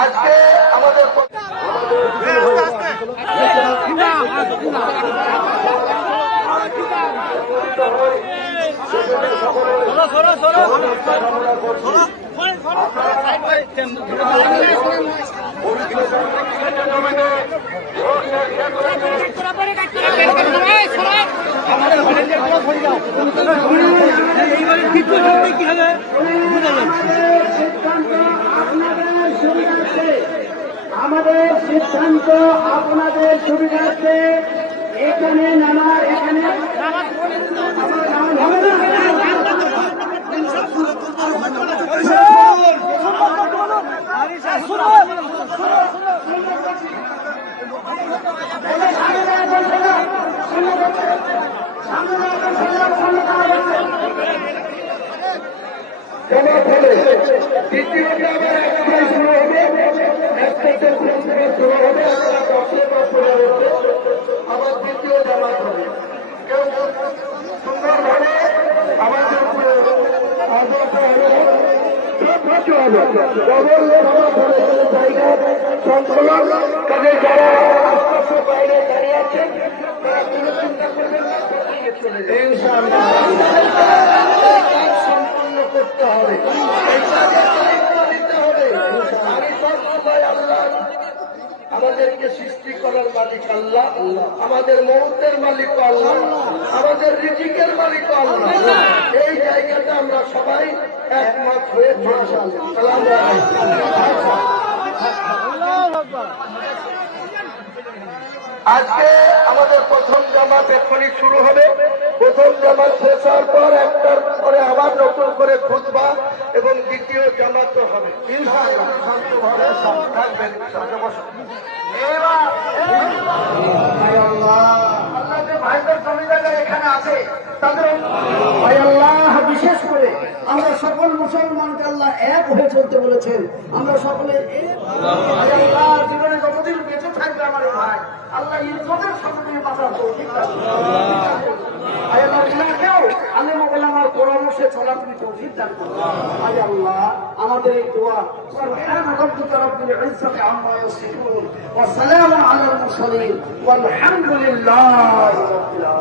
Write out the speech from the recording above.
আজকে আমাদের আমাদের সিদ্ধান্ত আপনাদের সুবিধার্থে এখানে নামার এখানে আবার দ্বিতীয় জামাত হবে। কেউ সুন্দরভাবে আমাদের কাজে যারা আশপাশের বাইরে দাঁড়িয়ে আছেন তারা কোনো চিন্তা করবেন না, চলে যাবেন। কাজ সম্পন্ন করতে হবে, আমাদেরকে সৃষ্টি করার মালিক আল্লাহ, আমাদের মৌতের মালিক আল্লাহ, আমাদের রিজিকের মালিক আল্লাহ। এই জায়গাটা আমরা সবাই একমত হয়ে আজকে আমাদের প্রথম জামাত এখনই শুরু হবে। প্রথম জামাত শেষ হওয়ার পর একটার পরে আবার নতুন করে খুতবা এবং দ্বিতীয় জামাত হবে। এখানে আছে তাদের বিশেষ করে আমরা সকল মুসলমানকে আল্লাহ এক হয়ে চলতে বলেছেন। আমরা সকলে জীবনে যতদিন বেঁচে থাকবে আমার ভাই আল্লাহ ইজ্জতের সাথে নিয়ে বাঁচার তৌফিক দান করুন। আলেমার পরামর্শে চলা তুমি তৌফিক দান করুন। আল্লাহ আমাদের এই দোয়া সুবহান রাব্বিকা রাব্বিল ইজ্জাতি আম্মা ইয়াসিফুন ওয়া সালামুন আলাল মুরসালিন ওয়ালহামদুলিল্লাহি রাব্বিল আলামিন।